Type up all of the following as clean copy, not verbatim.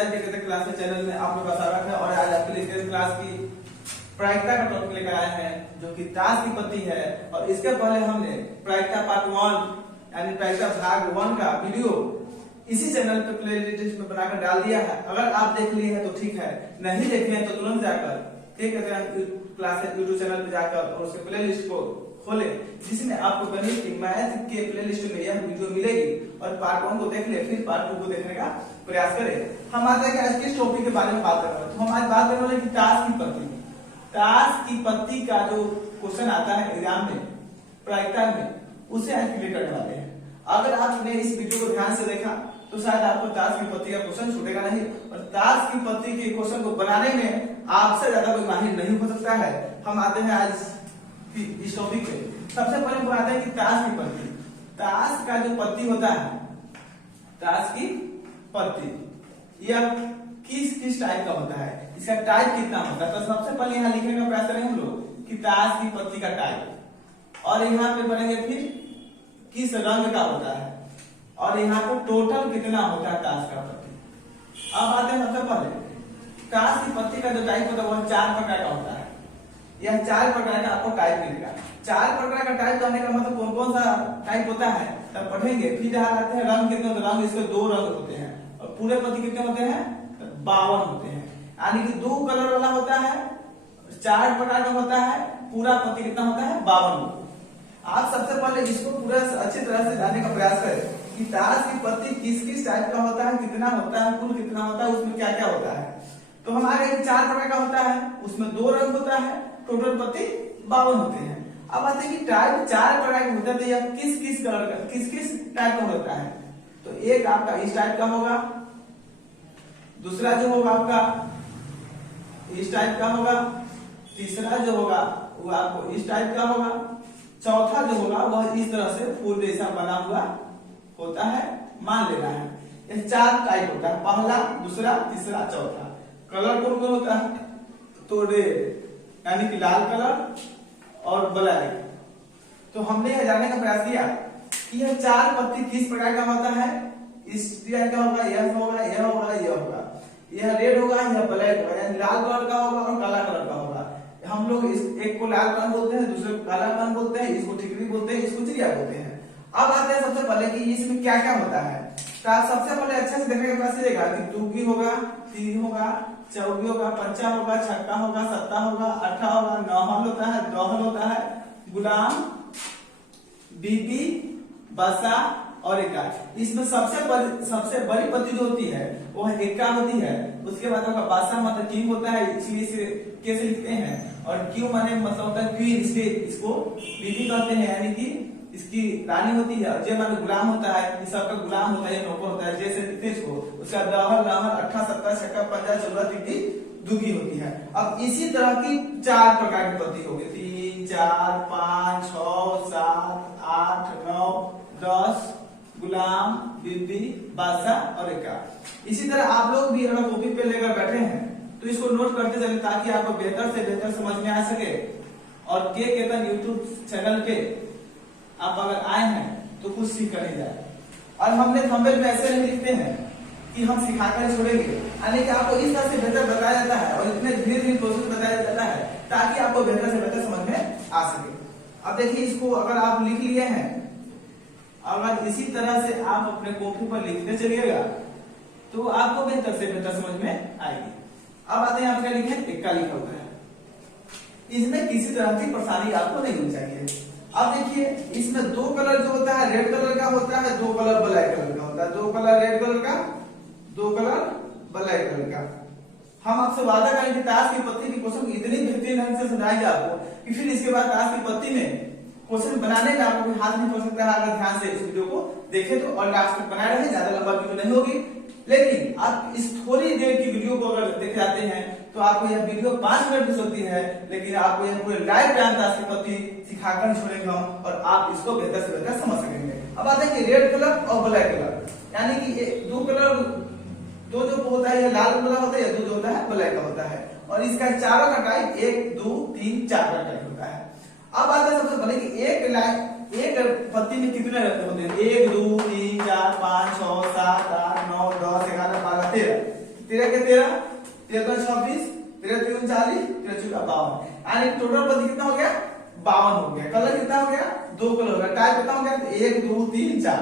Classes channel में आप लोग का स्वागत है। और आज आपके लिए क्लास की प्रायिकता का टॉपिक लेकर आए हैं जो कि ताश की पत्ती है। और इसके पहले हमने प्रायिकता पार्ट 1 यानी प्रायिकता भाग 1 का वीडियो इसी चैनल पे प्लेलिस्ट में बनाकर डाल दिया है। अगर आप देख लिए हैं तो ठीक है, नहीं देखे हैं तो तुरंत जाकर क्लासेस यूट्यूब चैनल पे जाकर और उसके प्लेलिस्ट को खोले, जिसमें आपको गणित की मैथ के प्लेलिस्ट में यह वीडियो मिलेगी। और पार्ट 1 को देख ले, फिर पार्ट 2 को देखने का प्रयास करें। हम आज के आज किस टॉपिक के बारे में बात कर रहे हैं, तो हम आज बात करने वाले ताश की पत्ती। ताश की पत्ती का जो क्वेश्चन आता है एग्जाम में प्रायिकता में, उसे आज क्लियर करने वाले हैं। अगर आपने इस वीडियो को ध्यान से देखा तो शायद आपको ताश की पत्ती का क्वेश्चन छूटेगा नहीं। और ताश की पत्ती के क्वेश्चन को बनाने में आपसे ज्यादा कोई माहिर नहीं हो सकता है। हम आते हैं आज इस टॉपिक पे। सबसे पहले हम बनाते हैं कि ताश की पत्ती, ताश का जो पत्ती होता है, ताश की पत्ती यह किस टाइप का होता है, इसका टाइप कितना होता है। तो सबसे पहले यहाँ लिखने का प्रयास करेंगे हम लोग कि ताश की पत्ती का टाइप, और यहाँ पे पढ़ेंगे फिर किस रंग का होता है, और यहाँ पे टोटल कितना होता है ताश का पत्ती। अब आते हैं सबसे पहले ताश की पत्ती का जो टाइप होता है वह 4 प्रकार का होता है। यह 4 प्रकार का आपको टाइप मिलेगा। 4 प्रकार का टाइप जानने का मतलब कौन कौन सा टाइप होता है तब पढ़ेंगे। फिर यहाँ आते हैं रंग कितने होते हैं, रंग इसके 2 रंग होते हैं। और पूरे पत्ती कितने होते हैं, 52 होते हैं। यानी कि 2 कलर वाला होता है, 4 प्रकार का होता है, पूरा पत्ती कितना होता है, 52। आप सबसे पहले इसको पूरा अच्छी तरह से जानने का प्रयास करें कि ताश की पत्ती किस किस टाइप का होता है, कितना होता है, कुल कितना होता है, उसमें क्या क्या होता है। तो हम आगे 4 प्रकार का होता है, उसमें 2 रंग होता है, टोटल पत्ती 52 होते हैं। अब आते हैं कि टाइप 4 प्रकार के होते हैं, तो यह किस किस कलर का, किस किस टाइप का होता है। तो एक आपका इस टाइप का होगा, दूसरा जो होगा आपका इस टाइप का होगा, तीसरा जो होगा वो आपको इस टाइप का होगा, चौथा जो होगा वह इस तरह से फूल जैसा बना हुआ होता है, मान लेना है। ये 4 टाइप होता है, पहला, दूसरा, तीसरा, चौथा। कलर कौन कौन होता है, तो रेड यानी कि लाल कलर और ब्लैक। तो हमने यह जानने का प्रयास किया कि यह 4 पत्ती किस प्रकार का होता है। इस टाइप का होगा, यह होगा, यह होगा, यह होगा, यह रेड होगा, यह ब्लैक होगा, यानी लाल कलर का होगा और काला कलर का होगा। हम लोग इस एक को लाल पान बोलते हैं, दूसरे को काला पान बोलते हैं, इसको ठिकरी बोलते हैं, इसको चिड़िया बोलते हैं। अब आते हैं सबसे पहले कि इसमें क्या क्या होता है। तो सबसे पहले अच्छे से देखने का प्रयास करिएगा कि दूगी होगा, तीन होगा, चौकी होगा, पंचा होगा, छक्का होगा, सत्ता होगा, अट्ठा होगा, नौहल होता है, दोहल होता है, गुलाम, बीबी, बसा और एका। इसमें सबसे बड़ी पत्ती जो होती है वो एका होती है। उसके बाद आपका बासा मतलब किंग होता है, इसलिए इसे कैसे लिखते हैं। और क्यू माने मतलब होता है क्वीन, इसलिए इसको बीबी कहते हैं, यानी कि इसकी रानी होती है। जे माने गुलाम होता है, इस सबका गुलाम होता है, नौकर होता है, जैसे लिखते हैं इसको। उसका दहल, नहल, अट्ठा, सत्ता, छक्का, पंजा, चौदह, तिगड़ी, दुगी होती है। अब इसी तरह की 4 प्रकार की पत्ती होगी, 3, 4, 5, 6, 7, 8, 9, 10 गुलाम, बीबी, बादशाह और एका। इसी तरह आप लोग भी अगर कॉपी पे लेकर बैठे हैं तो इसको नोट करते चलें ताकि आपको बेहतर से बेहतर समझ में आ सके। और के केतन यूट्यूब चैनल पे आप अगर आए हैं तो कुछ सीख कर ही जाए। और हमने थंबनेल में ऐसे नहीं लिखते हैं कि हम सिखाकर छोड़ेंगे, यानी कि आपको इस तरह से बेहतर बताया जाता है और इतने धीरे धीरे प्रोसेस बताया जाता है ताकि आपको बेहतर से बेहतर समझ में आ सके। अब देखिए, इसको अगर आप लिख लिए हैं, अगर इसी तरह से आप अपने कॉपी पर लिखते चलिएगा तो आपको बेहतर से बेहतर समझ में आएगी। अब आते हैं, आप क्या लिखे, एक्का लिखा होता है। इसमें किसी तरह की परेशानी आपको नहीं होनी चाहिए। अब देखिए, इसमें 2 कलर जो होता है रेड कलर का होता है, 2 कलर ब्लैक कलर का होता है। 2 कलर रेड कलर का, 2 कलर ब्लैक कलर का। हम आपसे वादा करें कि ताश की पत्ती की क्वेश्चन इतनी बेहतरीन ढंग से समझाएंगे आपको कि फिर इसके बाद ताश की पत्ती में क्वेश्चन बनाने में आपको हाथ नहीं पड़ सकता है। अगर ध्यान से इस वीडियो को देखें तो, और लास्ट तक बनाए रहे, ज्यादा लंबा वीडियो नहीं होगी। लेकिन आप इस थोड़ी देर की वीडियो को अगर देख जाते हैं तो आपको यह वीडियो 5 मिनट की सकती है, लेकिन आपको यह पूरे लाइफ टाइम ताश की पत्ती सिखाकर छोड़ेंगे हम, और आप इसको बेहतर से बेहतर समझ सकेंगे। अब आते हैं कि रेड कलर और ब्लैक कलर, यानी कि 2 कलर, 2 जो होता है ये लाल वाला होता है, या 2 जो होता है ब्लैक का होता है। और इसका चारों का टाइप 1, 2, 3, 4 का टाइप होता है। अब आता है सबसे पहले कि एक पत्ती में कितने रहते होते हैं, 1, 2, 3, 4, 5, 6, 7, 8, 9, 10, 11, 12, 13। 13 के 13, 13 26, 13 3 40, 13 4 52, यानी टोटल पति कितना हो गया 52 हो गया। कलर कितना हो गया 2 कलर हो गया। टाइप कितना हो गया 1 2 3 4।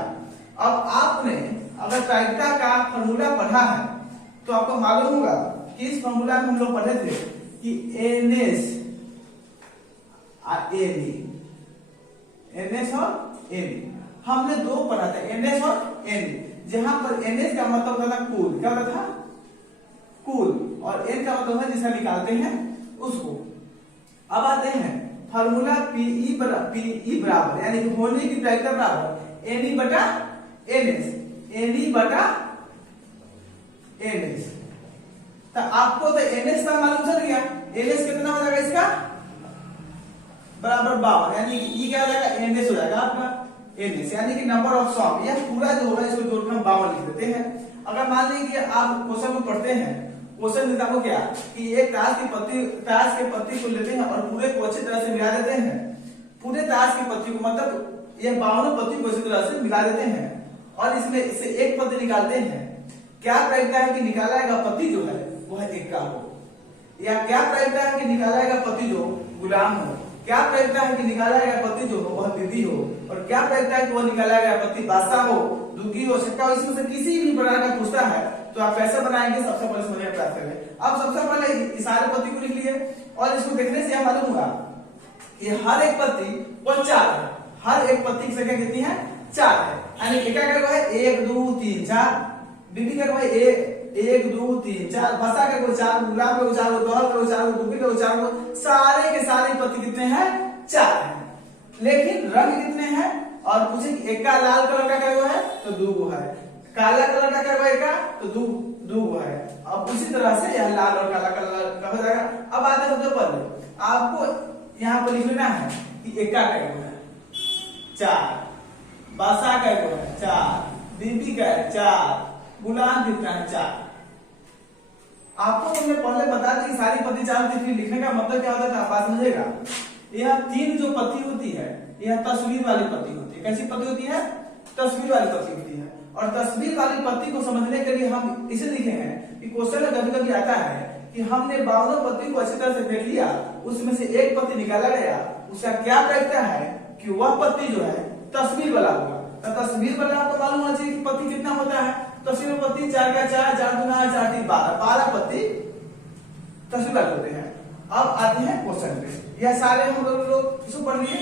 अब आपने अगर ट्राइक्टा का फॉर्मूला पढ़ा है तो आपको मालूम होगा कि इस फॉर्मूला में हम लोग पढ़े थे कि NS और AB, NS और AB हमने दो पढ़ा था, NS और AB, जहां पर NS का मतलब होता था कुल, क्या होता था कुल, और N का मतलब है जिसका निकालते हैं उसको। अब आते हैं फार्मूला PE बराबर यानी कि होने की ट्राइक्टा बराबर NE बटा NS, NE बटा NS। तो आपको तो NS का मालूम चल गया, NS कितना हो जाएगा इसका बराबर 52, यानी कि E क्या हो जाएगा NS हो जाएगा आपका NS, यानी कि नंबर ऑफ सम। यह पूरा जो होगा इसको जोड़कर हम 52 लिख देते हैं। अगर मान लीजिए कि आप क्वेश्चन को पढ़ते हैं, क्वेश्चन देता हो क्या कि एक ताश के पत्ती को लेते हैं और पूरे को अच्छी तरह से मिला देते हैं, पूरे ताश की पत्ती को मतलब ये 52 पत्ती को अच्छी तरह से मिला देते हैं और इसमें इससे एक पत्ती निकालते हैं। क्या प्रायिकता है कि निकाला गया पत्ती जो है वह इक्का हो, या क्या प्रायिकता है कि निकाला गया पत्ती जो गुलाम हो, क्या प्रायिकता है कि निकाला गया पत्ती जो हो वह बीबी हो, और क्या प्रायिकता है कि वह निकाला गया पत्ती बादशाह हो, दुखी हो, छक्का हो। इसमें से किसी भी प्रकार का पूछता है तो आप कैसे बनाएंगे, सबसे पहले समझ में प्राप्त करें। अब सबसे पहले सारे पत्ती को लिख लिए और इसको देखने से यह मालूम होगा कि हर एक पत्ती वो 4 है, हर एक पत्ती की संख्या कितनी है 4 है, यानी एक का है 1 2 3 4, बीबी का है 1 2 3 4, बसा का 4, गुलाब का 4, दोहर का 4, दुबी का 4, सारे के सारे पत्ती कितने हैं 4 हैं। लेकिन रंग कितने हैं और पूछे कि एक का लाल कलर का क्या है तो 2 है, काला कलर का क्या है तो 2 है। अब उसी तरह से यह लाल और काला कलर का हो जाएगा। अब आते हैं सबसे पहले आपको यहाँ पर लिख लेना है कि एक का है 4, बासा का है 4, बीबी का है 4, गुलाम कितना है 4। आपको हमने पहले बता दी कि सारी पत्ती 4 थी, फिर लिखने का मतलब क्या होता है आप बात समझेगा। यह 3 जो पत्ती होती है यह तस्वीर वाली पत्ती होती है। कैसी पत्ती होती है तस्वीर वाली पत्ती होती है, और तस्वीर वाली पत्ती को समझने के लिए हम इसे लिखे हैं कि क्वेश्चन में कभी कभी आता है कि हमने 52 पत्ती को अच्छी तरह से देख लिया, उसमें से एक पत्ती निकाला गया, उसका क्या प्रायिकता है कि वह पत्ती जो है तस्वीर वाला होगा। तो तस्वीर वाला आपको मालूम होना चाहिए कि पत्ती कितना होता है, तस्वीर में पत्ती 4 का 4, 4 दूना 4 3 12 पत्ती तस्वीर वाले होते हैं। अब आते हैं क्वेश्चन पे, यह सारे हम लोग इसको पढ़ लिए,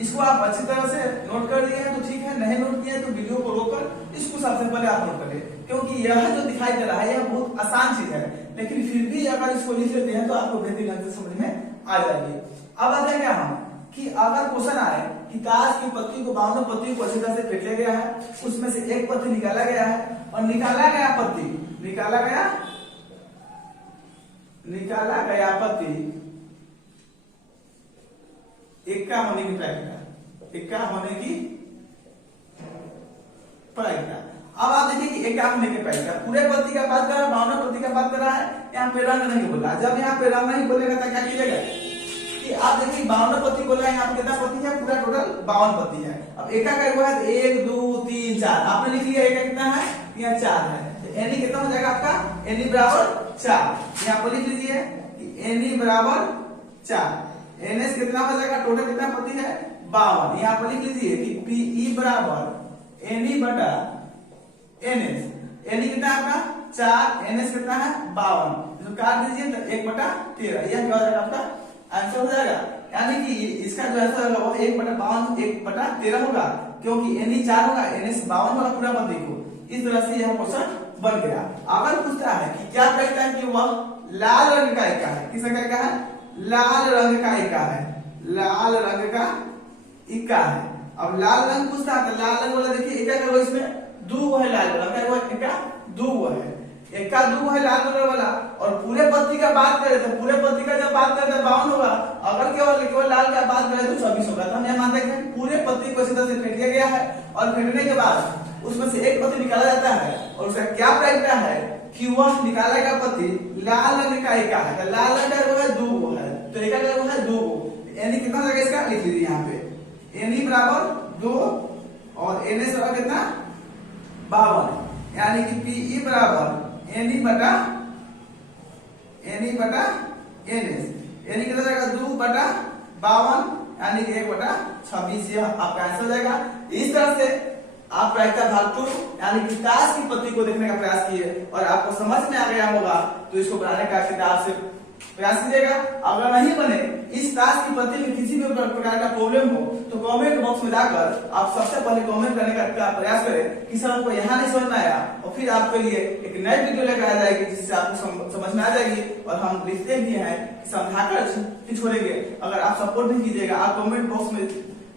इसको आप अच्छी तरह से नोट कर लिए हैं तो ठीक है, नहीं नोट किए तो वीडियो को रोककर इसको सबसे पहले आप नोट करिए, क्योंकि यह जो दिखाई दे रहा है यह बहुत आसान चीज है, लेकिन फिर भी अगर इसको लिख लेते हैं तो आपको बेहतरीन ढंग से समझ में आ जाएगी। अब आते हैं क्या हम कि अगर क्वेश्चन आए कि ताश की पत्ती को 52 पत्ती को अच्छी तरह से फेंट लिया गया है, उसमें से एक पत्ती निकाला गया है और निकाला गया पत्ती इक्का होने की प्रायिकता। अब आप देखिए कि इक्का होने की प्रायिकता पूरे पत्ती का बात कर रहा है, 52 पत्ती का बात कर रहा है, यहाँ पे रंग नहीं बोला। जब यहाँ पे रंग नहीं बोलेगा तो क्या कीजिएगा कि आप देखिए 52 पत्ती बोला है, यहाँ पे कितना पत्ती है पूरा टोटल 52 पत्ती है। अब इक्का का हुआ है 1 2 3 4, आपने लिख लिया इक्का कितना है यहाँ 4 है, तो एनी कितना हो जाएगा आपका एनी बराबर 4। यहाँ पर लिख लीजिए कि एनी बराबर 4, एनएस कितना हो जाएगा टोटल कितना पत्ती है 52। यहाँ पर लिख लीजिए कि पीई बराबर एनी बटा एनएस, एनी कितना है आपका 4, एनएस कितना है 52, इसको काट दीजिए तो 1/13, यह क्या हो जाएगा आपका आंसर हो जाएगा। यानी कि इसका जो आंसर होगा वो 1/52 1/13 होगा, क्योंकि एनी 4 होगा, एनएस 52 होगा पूरा पत्ती को। इस तरह से यह क्वेश्चन बन गया। अगर पूछता है कि क्या कहता है कि वह लाल रंग का इक्का है, किस रंग का है लाल रंग का इक्का है, लाल रंग का इक्का है। अब लाल रंग पूछता है तो लाल रंग वाला देखिए इक्का का इसमें 2 है, लाल रंग का इक्का 2 है, इक्का 2 है लाल कलर वाला। और पूरे पत्ती का बात करें तो पूरे पत्ती का जब बात करें तो 52 होगा, अगर केवल लाल का बात करें तो 24 होगा। तो हम यह मानते हैं कि पूरे पत्ती को इसी तरह से फेंट लिया गया है और फेंटने के बाद उसमें से एक पत्ती निकाला जाता है और उसका क्या प्रायिकता है कि वह निकाला गया पत्ती लाल रंग का इक्का है, तो लाल रंग का है 2 है, तो इक्का का है 2, यानी कितना हो जाएगा इसका लिख लीजिए यहाँ पे एनी बराबर 2 और एनएस बराबर कितना 52, यानी कि पीई बराबर एन ई बटा NS, यानी कितना जाएगा 2/52 यानी कि 1/26, यह आपका आंसर हो जाएगा। इस तरह से आप प्रायिकता भाग 2 यानी कि ताश की पत्ती को देखने का प्रयास किए और आपको समझ में आ गया होगा तो इसको बनाने का किताब से प्रयास कीजिएगा। अगर नहीं बने, इस ताश की पत्ती में किसी भी प्रकार का प्रॉब्लम हो तो कमेंट बॉक्स में जाकर आप सबसे पहले कमेंट करने का प्रयास करें कि सर हमको यहाँ नहीं समझ में आया, और फिर आपके लिए एक नई वीडियो लेकर आ जाएगी जिससे आपको समझ में आ जाएगी। और हम लिखते भी हैं समझाकर ही छोड़ेंगे। अगर आप सपोर्ट नहीं कीजिएगा, आप कमेंट बॉक्स में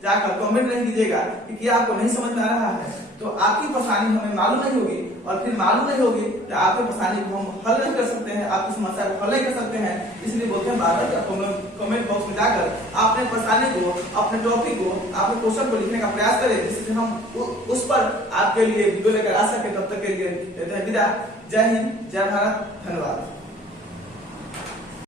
जाकर कमेंट नहीं कीजिएगा कि आपको नहीं समझ में आ रहा है, तो आपकी परेशानी हमें मालूम नहीं होगी, और फिर मालूम नहीं होगी तो आपकी परेशानी को हम हल नहीं कर सकते हैं, आपकी समस्या को हल नहीं कर सकते हैं। इसलिए बोलते हैं बार बार कमेंट बॉक्स में जाकर अपने परेशानी को, अपने टॉपिक को, अपने क्वेश्चन को लिखने का प्रयास करें, जिससे हम उस पर आपके लिए वीडियो लेकर आ सके। तब तक के लिए विदा। जय हिंद, जय भारत, धन्यवाद।